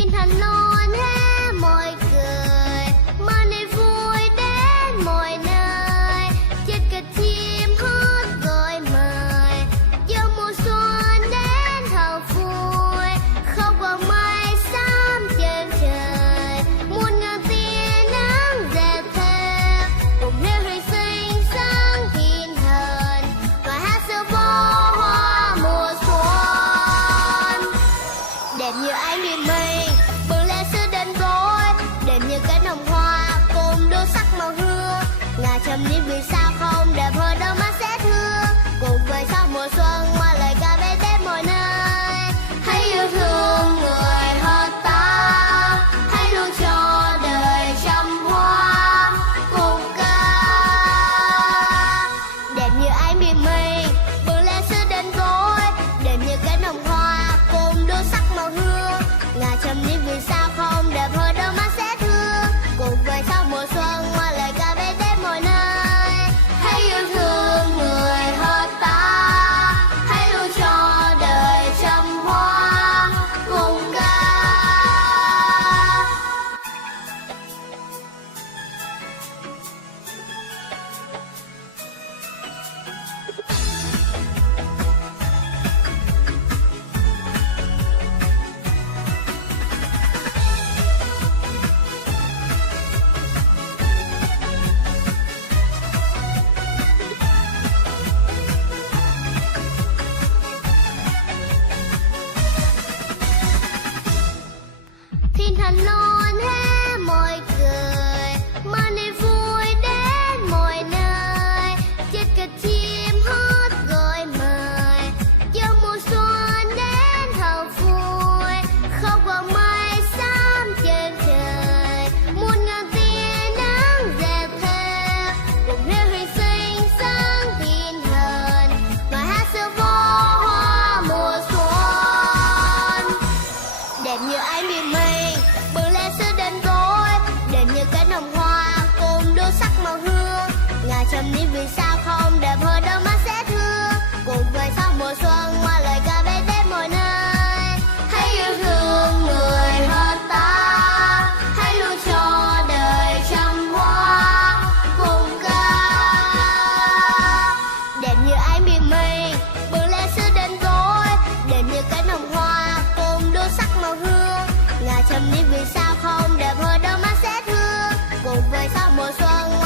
thiên thần luôn hé môi cười, mang niềm vui đến mọi nơi. Chiếc cánh chim hót gọi mời, giờ mùa xuân đến thật vui. Không còn mây xám trên trời, muôn ngàn tia nắng dệt thêm. Cùng nêu hình xinh sáng thiên thần, và hát giữa phố hoa mùa xuân. Đẹp như ánh bình minh bừng lên giữa đêm tối, đẹp như cánh đồng hoa cùng đôi sắc màu hương. Ngài trầm niên vì sao không đẹp hơn đâu mắt sẽ thương. Cùng với sau mùa xuân hoa lời ca về đến mọi nơi. Hãy yêu thương người hơn ta, hãy luôn cho đời trăm hoa cùng ca. Đẹp như ánh bình minh bừng lên giữa đêm tối, đẹp như cánh đồng hoa cùng đôi sắc màu hương. Ngài trầm niên vì sao không đẹp hơn đâu mắt sẽ thương. Cùng với sau mùa xuân hoa lời ca về đến mọi nơi. Hãy yêu thương người hơn ta, hãy luôn cho đời trăm hoa cùng ca. Thiên thần luôn hé môi cười, mang niềm vui đến mọi nơi. Chiếc cánh chim hót gọi mời, giờ mùa xuân đến thật vui. Không còn mây xám trên trời, muôn ngàn tia nắng dệt thêm. Cùng nêu hình xinh sáng thiên thần, và hát giữa phố hoa mùa xuân. Đẹp như ánh bình minh bừng lên giữa đêm tối, đẹp như cánh đồng hoa cùng đôi sắc màu hương. Ngài trầm niên vì sao không đẹp hơn đâu mắt sẽ thương. Cùng với sau mùa xuân hoa lời ca về đến mọi nơi. Hãy yêu thương người hơn ta, hãy luôn cho đời trăm hoa cùng ca. Đẹp như ánh bình minh bừng lên giữa đêm tối, đẹp như cánh đồng hoa cùng đôi sắc màu hương. Ngài trầm niên vì sao không đẹp hơn đâu mắt sẽ thương. Cùng với sau mùa xuân